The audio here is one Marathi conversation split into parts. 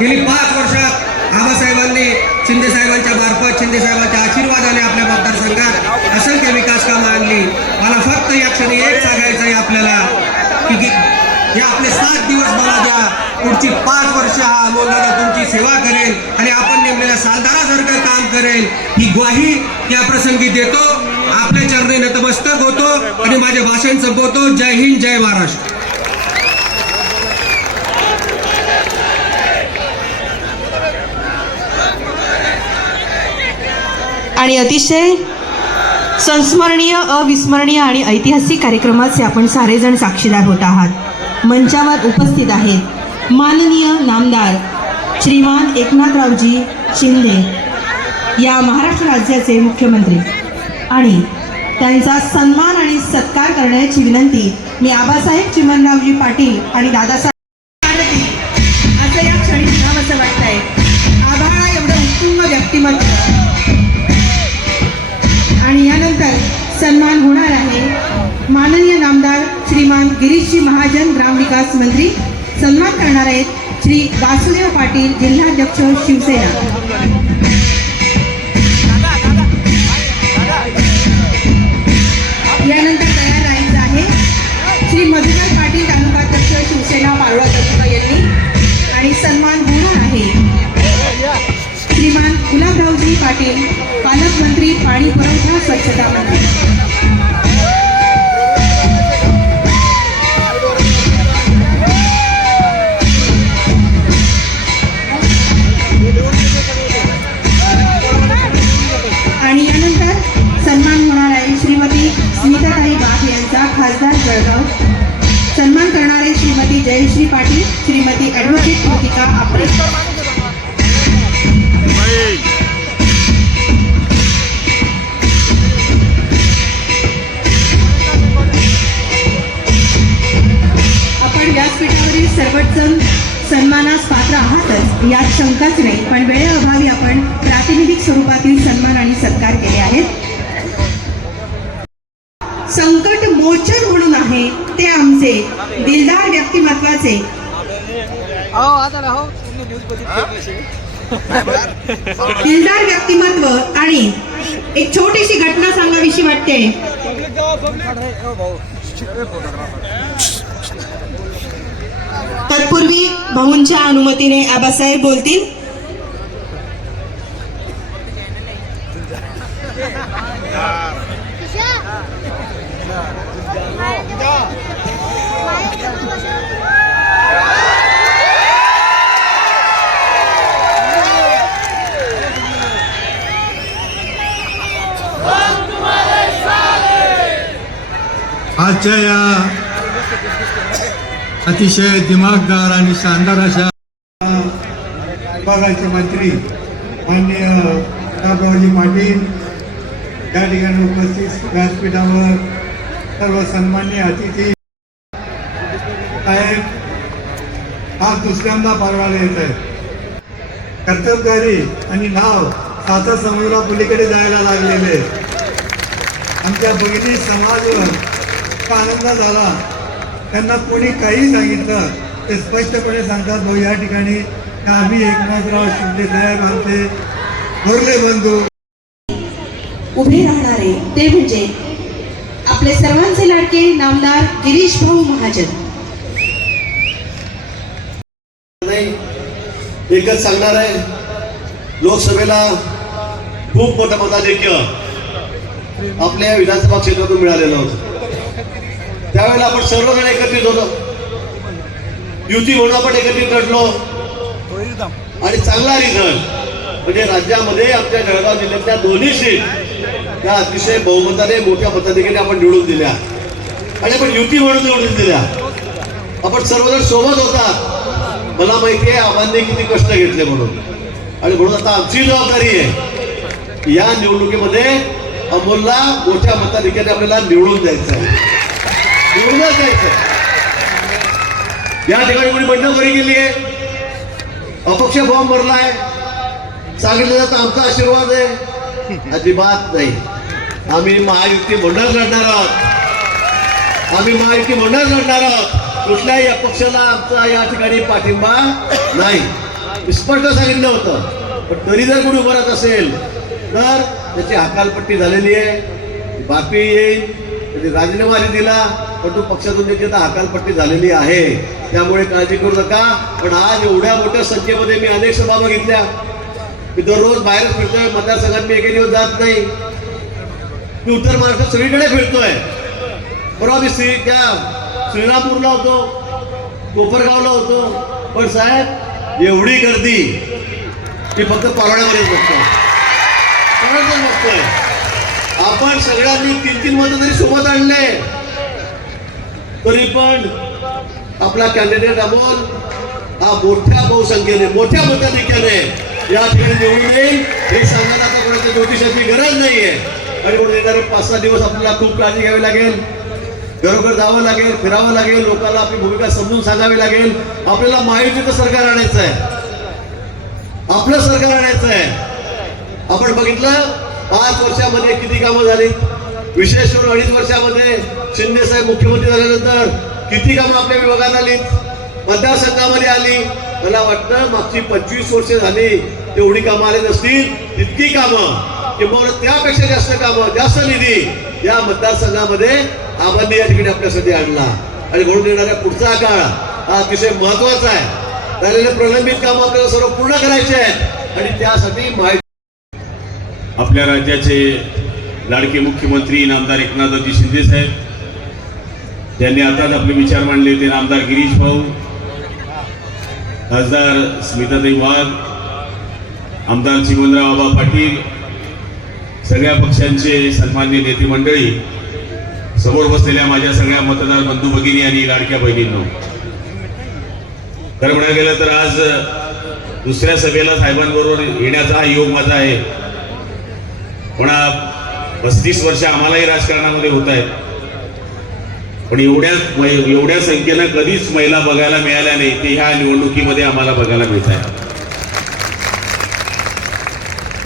गेली पाच वर्षात आबासाहेबांनी शिंदे साहेबांच्या मार्फत शिंदे साहेबांच्या आशीर्वादाने आपल्या मतदारसंघात असंख्य विकास कामं आणली. मला फक्त या क्षणी एक सांगायचं आहे आपल्याला की हे आपले सात दिवस मला द्या. पुढची पाच वर्ष हा अमोलदादा तुमची सेवा करेल आणि आपण नेमलेल्या सालदारासारखं काम करेल. ही ग्वाही या प्रसंगी देतो. आपल्या चरणी नतमस्तक होतो आणि माझे भाषण संपवतो. जय हिंद जय महाराष्ट्र. आणि अतिशय संस्मरणीय अविस्मरणीय आणि ऐतिहासिक कार्यक्रमाचे आपण सारेजण साक्षीदार होत आहात. मंचावर उपस्थित आहेत माननीय नामदार श्रीमान एकनाथरावजी शिंदे या महाराष्ट्र राज्याचे मुख्यमंत्री. आणि त्यांचा सन्मान आणि सत्कार करण्याची विनंती मी आबासाहेब चिमणरावजी पाटील आणि दादासाहेब महाजन ग्रामविकास मंत्री सन्मान करणार आहेत श्री वासुदेव पाटील जिल्हाध्यक्ष शिवसेना. यानंतर तयार राहायचं आहे श्री मधुकर पाटील तालुकाध्यक्ष शिवसेना पारोळा तालुका यांनी. आणि सन्मान होणार आहे श्रीमान गुलाबरावजी पाटील पालकमंत्री पाणी पुरवठा स्वच्छता मंत्री. हो आता राहो तुम्ही न्यूज बघितली दिलदार व्यक्तिमत्व आणि एक छोटीशी घटना सांगावीशी वाटते. तत्पूर्वी भाऊंच्या अनुमतीने आबासाहेब बोलतील. आजच्या या अतिशय दिमागदार आणि शानदार अशा विभागाचे मंत्री माननीय दादाजी पाटील या ठिकाणी उपस्थित व्यासपीठावर सर्व सन्मान्य अतिथी साहेब हा दुसऱ्यांदा परवाला येत आहे. कर्तबगारी आणि नाव साता समुद्रा पलीकडे जायला लागलेले आमच्या भगिनी समाजवर इतका आनंद झाला. त्यांना कोणी काही सांगितलं ते स्पष्टपणे सांगतात भाऊ या ठिकाणी आम्ही एकनाथराव शिंदे साहेब आमचे थोरले बंधू. उभे राहणारे ते म्हणजे आपले सर्वांचे लाडके नामदार गिरीश भाऊ महाजन. नाही एकच सांगणार आहे. लोकसभेला खूप मोठं मताधिक्य आपल्या विधानसभा क्षेत्रातून मिळालेलं होतं. त्यावेळेला आपण सर्वजण एकत्रित होतो. युती म्हणून आपण एकत्रित लढलो आणि चांगला रिझल्ट म्हणजे राज्यामध्ये आमच्या जळगाव जिल्ह्यातल्या दोन्ही सीट त्या अतिशय बहुमताने मोठ्या मताधिकेने आपण निवडून दिल्या. आणि आपण युती म्हणून निवडून दिल्या. आपण सर्वजण सोबत होता. मला माहिती आहे आव्हानने किती कष्ट घेतले म्हणून. आणि म्हणून आता आमची जबाबदारी आहे या निवडणुकीमध्ये अमोलला मोठ्या मताधिकेने आपल्याला निवडून द्यायचं आहे. या ठिकाणी कोणी बंडखोरी केली आहे अपक्ष फॉर्म भरलाय. सांगितलं तर आमचा आशीर्वाद आहे. अजिबात नाही. आम्ही महायुक्ती म्हणूनच लढणार आहोत. आम्ही महायुक्ती म्हणूनच लढणार आहोत. कुठल्याही अपक्षाला आमचा या ठिकाणी पाठिंबा नाही. स्पष्ट सांगितलं होतं. पण तरी जर कोणी उभारत असेल तर त्याची हकालपट्टी झालेली आहे. बातमी येईल. त्याने राजीनामा दिला पण तो पक्षातून त्याची आता हकालपट्टी झालेली आहे. त्यामुळे काळजी करू नका. पण आज एवढ्या मोठ्या संख्येमध्ये मी अनेक सभा बघितल्या. मी दररोज बाहेर फिरतोय मतदारसंघात मी एके दिवस जात नाही. मी उत्तर महाराष्ट्रात सगळीकडे फिरतोय. परवा मी श्री त्या श्रीरामपूरला होतो कोपरगावला होतो. पण साहेब एवढी गर्दी ती फक्त पारोड्यामध्येच बघतो पारोड्यातच बघतोय आपण सगळ्यांनी तीन तीन मतं जरी सोबत आणले तरी पण आपला कॅन्डिडेट अमोल हा मोठ्या बहुसंख्येने मोठ्या मताधिक्याने या ठिकाणी निवडून येईल. हे सांगायला आता कोणाच्या ज्योतिषाची गरज नाहीये. आणि म्हणून येणारे पाच सहा दिवस आपल्याला खूप काळजी घ्यावी लागेल. घरोघर जावं लागेल फिरावं लागेल लोकांना आपली भूमिका समजून सांगावी लागेल. आपल्याला महायुतीचं सरकार आणायचं आहे आपलं सरकार आणायचं आहे आपण बघितलं पाच वर्षामध्ये किती कामं झाली? विशेष करून अडीच वर्षामध्ये शिंदे साहेब मुख्यमंत्री झाल्यानंतर किती कामं आपल्या विभागात आली? मतदारसंघामध्ये आली. मला वाटतं मागची पंचवीस वर्ष झाली तेवढी कामं आली नसतील तितकी कामं. किंवा त्यापेक्षा जास्त कामं जास्त निधी या मतदारसंघामध्ये आबांनी या ठिकाणी आपल्यासाठी आणला. आणि म्हणून येणाऱ्या पुढचा काळ हा अतिशय महत्त्वाचा आहे. झालेले प्रलंबित कामं आपल्याला सर्व पूर्ण करायचे आहेत. आणि त्यासाठी माहिती आपल्या राज्याचे लाडके मुख्यमंत्री नामदार एकनाथजी शिंदे साहेब त्यांनी आताच आपले विचार मांडले ते नामदार गिरीश भाऊ खासदार स्मिताताई वाघ आमदार चिमनराव बाबा पाटील सगळ्या पक्षांचे सन्मान्य नेते मंडळी समोर बसलेल्या माझ्या सगळ्या मतदार बंधू भगिनी आणि लाडक्या बहिणींनो. खरं म्हणायला गेलं तर आज दुसऱ्या सभेला साहेबांबरोबर येण्याचा हा योग माझा आहे. पण पस्तीस वर्ष आम्हालाही राजकारणामध्ये होत आहेत. पण एवढ्या एवढ्या संख्येनं कधीच महिला बघायला मिळाल्या नाही ते ह्या निवडणुकीमध्ये आम्हाला बघायला मिळत आहे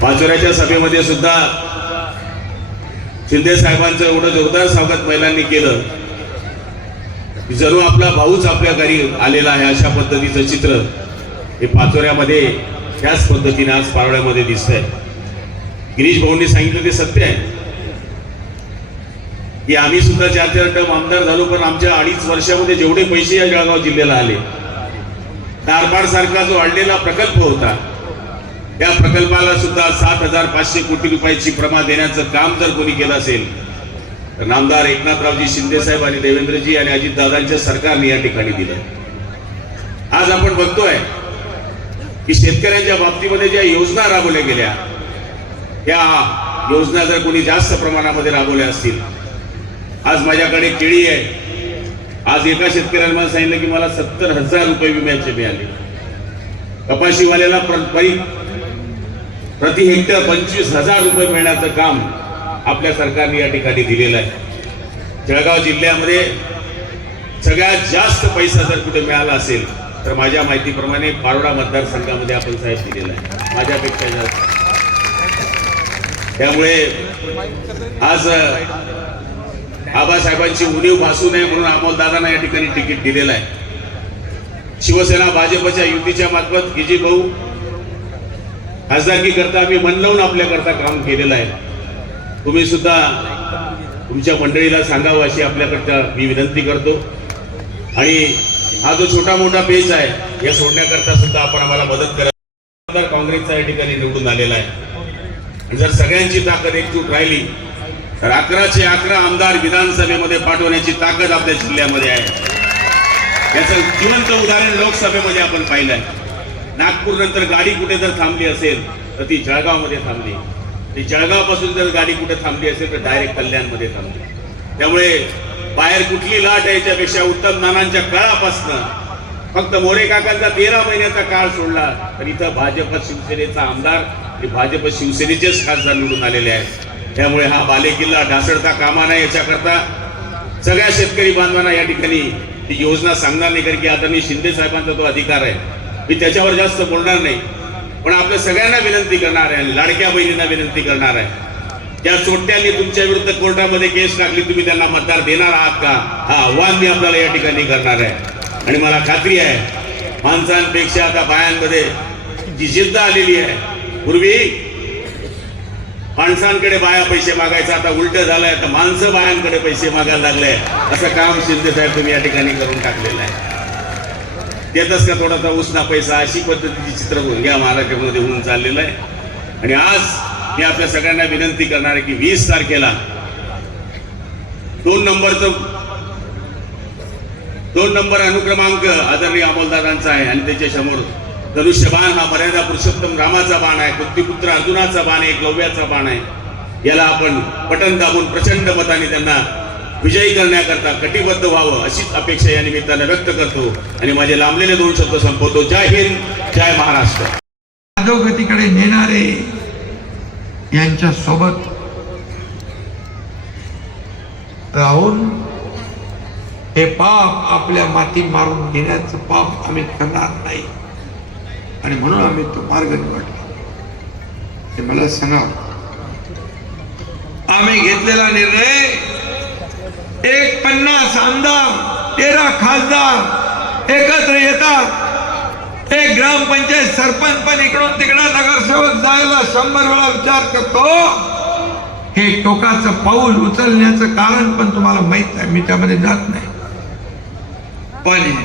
पाचोऱ्याच्या सभेमध्ये सुद्धा शिंदे साहेबांचं एवढं जोरदार स्वागत महिलांनी केलं. की जणू आपला भाऊच आपल्या घरी आलेला आहे अशा पद्धतीचं चित्र हे पाचोऱ्यामध्ये त्याच पद्धतीने आज पारोळ्यामध्ये दिसतंय. गिरीश भाऊंनी सांगितलं ते सत्य आहे. की आम्ही सुद्धा चार चार टर्म आमदार झालो पण आमच्या अडीच वर्षामध्ये जेवढे पैसे या जळगाव जिल्ह्याला आले कारभार सारखा जो आणलेला प्रकल्प होता त्या प्रकल्पाला सुद्धा सात हजार पाचशे कोटी रुपयाची प्रमा देण्याचं काम जर कोणी केलं असेल तर नामदार एकनाथरावजी शिंदे साहेब आणि देवेंद्रजी आणि अजितदादांच्या सरकारने या ठिकाणी दिलं. आज आपण बघतोय की शेतकऱ्यांच्या बाबतीमध्ये ज्या योजना राबवल्या गेल्या या योजना जर कोणी जास्त प्रमाणामध्ये राबवल्या असतील. आज माझ्याकडे केळी आहे. आज एका शेतकऱ्याने मला सांगितलं की मला सत्तर हजार रुपये विम्याचे मिळाले. कपाशीवाल्याला प्र- प्रति हेक्टर पंचवीस हजार रुपये मिळण्याचं काम आपल्या सरकारने या ठिकाणी दिलेलं आहे. जळगाव जिल्ह्यामध्ये सगळ्यात जास्त पैसा जर कुठे मिळाला असेल तर माझ्या माहितीप्रमाणे पारोडा मतदारसंघामध्ये आपण साहेब दिलेला आहे. माझ्यापेक्षा जास्त. त्यामुळे आज आबासाहेबांची उणीव भासू नये म्हणून अमोलदादांना या ठिकाणी तिकीट दिलेलं आहे. शिवसेना भाजपच्या युतीच्या मार्फत गिजी भाऊ खासदारकी करता आम्ही मन लावून आपल्याकरता काम केलेलं आहे. तुम्ही सुद्धा तुमच्या मंडळीला सांगावं अशी आपल्याकरता मी विनंती करतो. आणि हा जो छोटा मोठा पेज आहे या सोडण्याकरता सुद्धा आपण आम्हाला मदत करा काँग्रेसचा या ठिकाणी निवडून आलेला आहे. जर सगळ्यांची ताकद एकजूट राहिली तर अकराचे अकरा आमदार विधानसभेमध्ये पाठवण्याची ताकद आपल्या जिल्ह्यामध्ये आहे. याचं जिवंत उदाहरण लोकसभेमध्ये आपण पाहिलं आहे. नागपूर नंतर गाडी कुठे जर थांबली असेल तर ती जळगावमध्ये थांबली. ती जळगावपासून जर गाडी कुठे थांबली असेल तर डायरेक्ट कल्याणमध्ये थांबली. त्यामुळे बाहेर कुठली लाट यायच्यापेक्षा उत्तम नानांच्या काळापासनं फक्त मोरे काकांचा तेरा महिन्याचा काळ सोडला तर इथं भाजप शिवसेनेचा आमदार हे भाजप शिवसेनेचेच खासदार निवडून आलेले आहेत. त्यामुळे हा बालेकिल्ला ढासळता कामा नाही याच्याकरता सगळ्या शेतकरी बांधवांना या ठिकाणी ही योजना सांगणार नाही कारण की आदरणीय शिंदे साहेबांचा तो अधिकार आहे. मी त्याच्यावर जास्त बोलणार नाही. पण आपल्या सगळ्यांना विनंती करणार आहे लाडक्या बहिणींना विनंती करणार आहे. त्या चोट्यांनी तुमच्या विरुद्ध कोर्टामध्ये केस टाकली तुम्ही त्यांना मतदार देणार आहात का? हा आव्हान मी आपल्याला या ठिकाणी करणार आहे. आणि मला खात्री आहे माणसांपेक्षा आता बायांमध्ये जी जिद्द आलेली आहे. पूर्वी माणसांकडे बाया पैसे मागायचा आता उलट झालंय आता माणसं बायांकडे पैसे मागायला लागले असं काम शिंदे साहेब तुम्ही या ठिकाणी करून टाकलेलं आहे. देतच का थोडासा उसना पैसा? अशी पद्धतीची चित्र घ्या महाराष्ट्रामध्ये होऊन चाललेलं आहे. आणि आज मी आपल्या सगळ्यांना विनंती करणार आहे की वीस तारखेला दोन नंबरचं दोन नंबर अनुक्रमांक आदरणीय अमोलदारांचा आहे आणि त्याच्यासमोर धनुष्यबाण हा मर्यादा पुरुषोत्तम रामाचा बाण आहे. बुद्धिपुत्र अर्जुनाचा बाण आहे एकलव्याचा बाण आहे. याला आपण पटन दाबून प्रचंड मताने त्यांना विजयी करण्याकरता कटिबद्ध व्हावं अशीच अपेक्षा या निमित्तानं व्यक्त करतो आणि माझे लांबलेले दोन शब्द संपवतो. जय हिंद जय महाराष्ट्र. अधोगतीकडे नेणारे यांच्या सोबत राहून हे पाप आपल्या माती मारून घेण्याचं पाप आम्ही करणार नाही. आणि म्हणून आम्ही तो मार्ग निवडला. हे मला सांगा. आम्ही घेतलेला निर्णय एक पन्नास आमदार तेरा खासदार एकत्र येतात. एक ग्रामपंचायत सरपंच पण इकडून तिकडं नगरसेवक जायला शंभर वेळा विचार करतो. हे टोकाचं पाऊल उचलण्याचं कारण पण तुम्हाला माहीत आहे मी त्यामध्ये जात नाही. पण